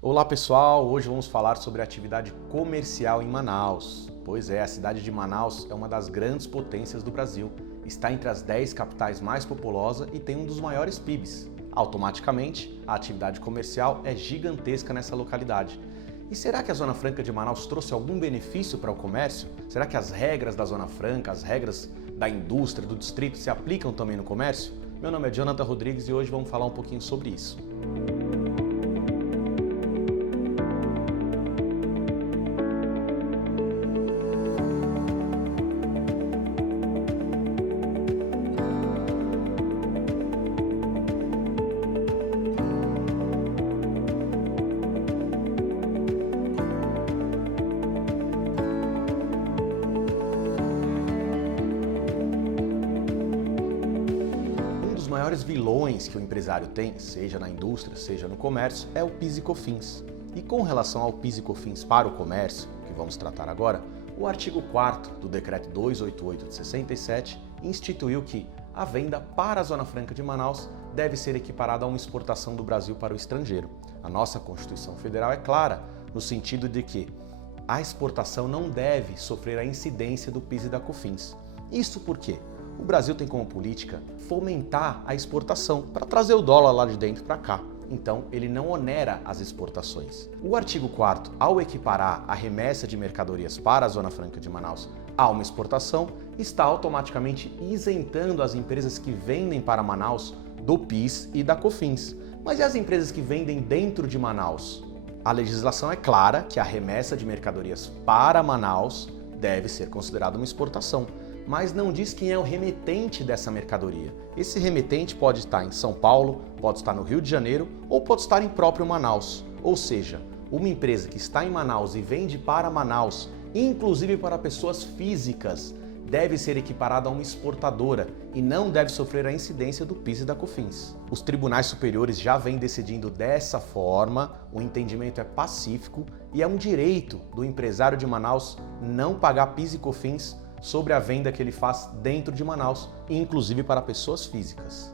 Olá pessoal, hoje vamos falar sobre a atividade comercial em Manaus. Pois é, a cidade de Manaus é uma das grandes potências do Brasil, está entre as 10 capitais mais populosas e tem um dos maiores PIBs. Automaticamente, a atividade comercial é gigantesca nessa localidade. E será que a Zona Franca de Manaus trouxe algum benefício para o comércio? Será que as regras da Zona Franca, as regras da indústria, do distrito se aplicam também no comércio? Meu nome é Jonathan Rodrigues e hoje vamos falar um pouquinho sobre isso. Os maiores vilões que o empresário tem, seja na indústria, seja no comércio, é o PIS e COFINS. E com relação ao PIS e COFINS para o comércio, que vamos tratar agora, o artigo 4º do Decreto 288 de 67 instituiu que a venda para a Zona Franca de Manaus deve ser equiparada a uma exportação do Brasil para o estrangeiro. A nossa Constituição Federal é clara, no sentido de que a exportação não deve sofrer a incidência do PIS e da COFINS. Isso por quê? O Brasil tem como política fomentar a exportação para trazer o dólar lá de dentro para cá. Então, ele não onera as exportações. O artigo 4º, ao equiparar a remessa de mercadorias para a Zona Franca de Manaus a uma exportação, está automaticamente isentando as empresas que vendem para Manaus do PIS e da COFINS. Mas e as empresas que vendem dentro de Manaus? A legislação é clara que a remessa de mercadorias para Manaus deve ser considerada uma exportação, mas não diz quem é o remetente dessa mercadoria. Esse remetente pode estar em São Paulo, pode estar no Rio de Janeiro ou pode estar em próprio Manaus. Ou seja, uma empresa que está em Manaus e vende para Manaus, inclusive para pessoas físicas, deve ser equiparada a uma exportadora e não deve sofrer a incidência do PIS e da COFINS. Os tribunais superiores já vêm decidindo dessa forma, o entendimento é pacífico e é um direito do empresário de Manaus não pagar PIS e COFINS sobre a venda que ele faz dentro de Manaus, inclusive para pessoas físicas.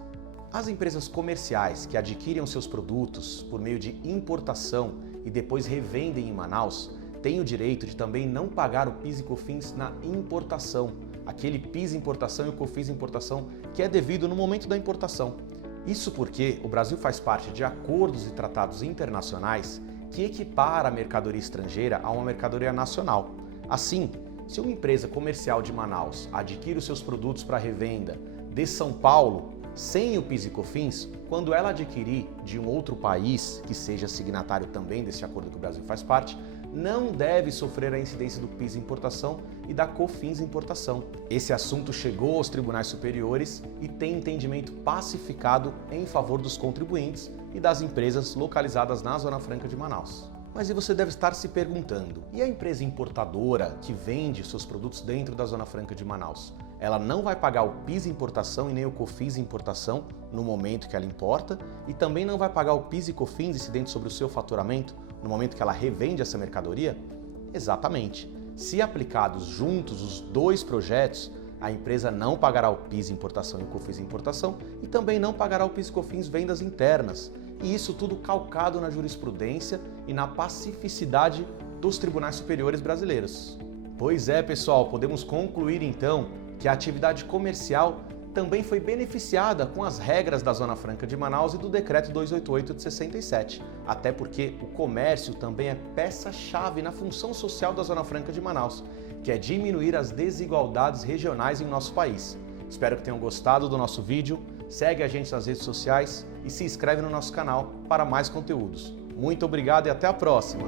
As empresas comerciais que adquirem os seus produtos por meio de importação e depois revendem em Manaus têm o direito de também não pagar o PIS e COFINS na importação, aquele PIS importação e o COFINS importação que é devido no momento da importação. Isso porque o Brasil faz parte de acordos e tratados internacionais que equipara a mercadoria estrangeira a uma mercadoria nacional. Assim, se uma empresa comercial de Manaus adquire os seus produtos para revenda de São Paulo, sem o PIS e COFINS, quando ela adquirir de um outro país, que seja signatário também desse acordo que o Brasil faz parte, não deve sofrer a incidência do PIS importação e da COFINS importação. Esse assunto chegou aos tribunais superiores e tem entendimento pacificado em favor dos contribuintes e das empresas localizadas na Zona Franca de Manaus. Mas e você deve estar se perguntando, e a empresa importadora que vende seus produtos dentro da Zona Franca de Manaus? Ela não vai pagar o PIS importação e nem o COFINS importação no momento que ela importa e também não vai pagar o PIS e COFINS incidente sobre o seu faturamento no momento que ela revende essa mercadoria? Exatamente. Se aplicados juntos os dois projetos, a empresa não pagará o PIS importação e o COFINS importação e também não pagará o PIS e COFINS vendas internas. E isso tudo calcado na jurisprudência e na pacificidade dos tribunais superiores brasileiros. Pois é, pessoal, podemos concluir então que a atividade comercial também foi beneficiada com as regras da Zona Franca de Manaus e do Decreto 288 de 67, até porque o comércio também é peça-chave na função social da Zona Franca de Manaus, que é diminuir as desigualdades regionais em nosso país. Espero que tenham gostado do nosso vídeo, segue a gente nas redes sociais e se inscreve no nosso canal para mais conteúdos. Muito obrigado e até a próxima!